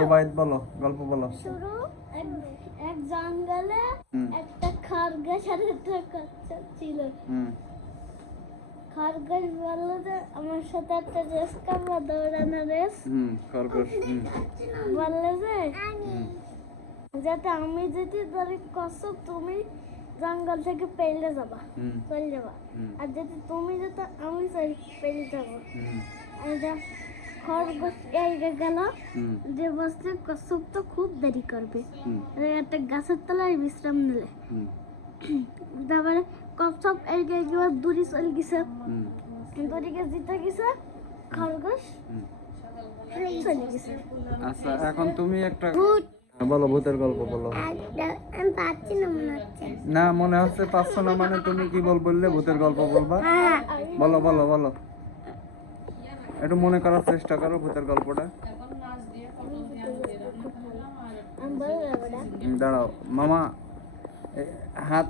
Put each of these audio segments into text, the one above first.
রুবাইত বলো গল্প বলো। শুরু এক জঙ্গলে একটা খরগোশ আর একটা কচ্ছপ ছিল খরগোশ বলল যে আমার সাথে একটা রেস করব দৌড়ানো রেস খরগোশ বলল যে যাতে আমি যদি ধরি কচ্ছপ তুমি জঙ্গল থেকে পেলে যাবা চলে যাবা। আর যদি তুমি যেতে আমি পেলে যাব। খরগোশ গেল। যে তো খুব দেরি করবে। একটা গাছের তলায় বিশ্রাম নিলে। তারপরে কচ্ছপ এগিয়ে গিয়ে দূরে চলে গেছে। হুম। দূরে জিতে গেছে খরগোশ চলে গেছে। আচ্ছা এখন তুমি একটা ভূত। হ্যাঁ, বলো ভূতের গল্প বলো। আমি না মনে হচ্ছে। পাঁচশো না মানে তুমি কি বল বললে? ভূতের গল্প বলবা? হ্যাঁ। বলো বলো বলো। একটু মনে করার চেষ্টা করো ভূতের গল্পটা। দাঁড়াও। মামা হাত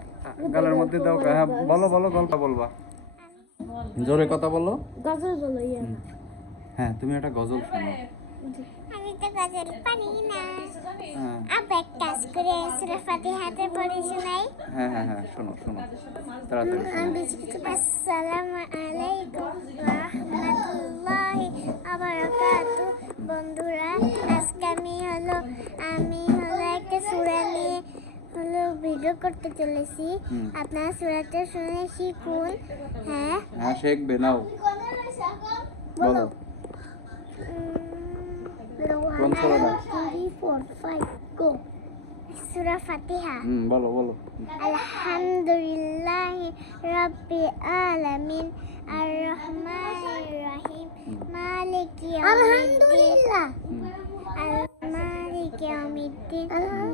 গালের মধ্যে দাও হ্যাঁ বলো বলো গল্প বলবা। জোরে কথা বলো। ইয়ে। হ্যাঁ তুমি একটা গজল শোনো। আমি তো গজল পারি না। হ্যাঁ। আপ কাজ করে সুরা ফাতিহাতে পড়ে শোনাই। হ্যাঁ হ্যাঁ হ্যাঁ শোনো শোনো। তাড়াতাড়ি আমি কিছু আসসালামু আলাইকুম। ভিডিও করতে চলেছি হুম। আপনারা সূরাটা শুনে শিখুন হ্যাঁ হ্যাঁ শেখবে নাও বলো কোন সূরাটা? থ্রি ফোর ফাইভ গো সূরা ফাতিহা হুম বলো বলো আলহামদুলিল্লাহ রাব্বিল আলামিন আর রহমানির রহিম মালিক আলহামদুলিল্লাহ হুম মালিক ইয়াউমিদ্দিন আলহামদুলিল্লাহ হুম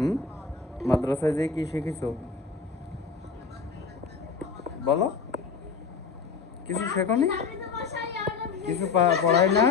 হুম? মাদ্রাসায় যেয়ে কি শিখেছো? বলো। কিছু শেখো নি কিছু পড়ায় না?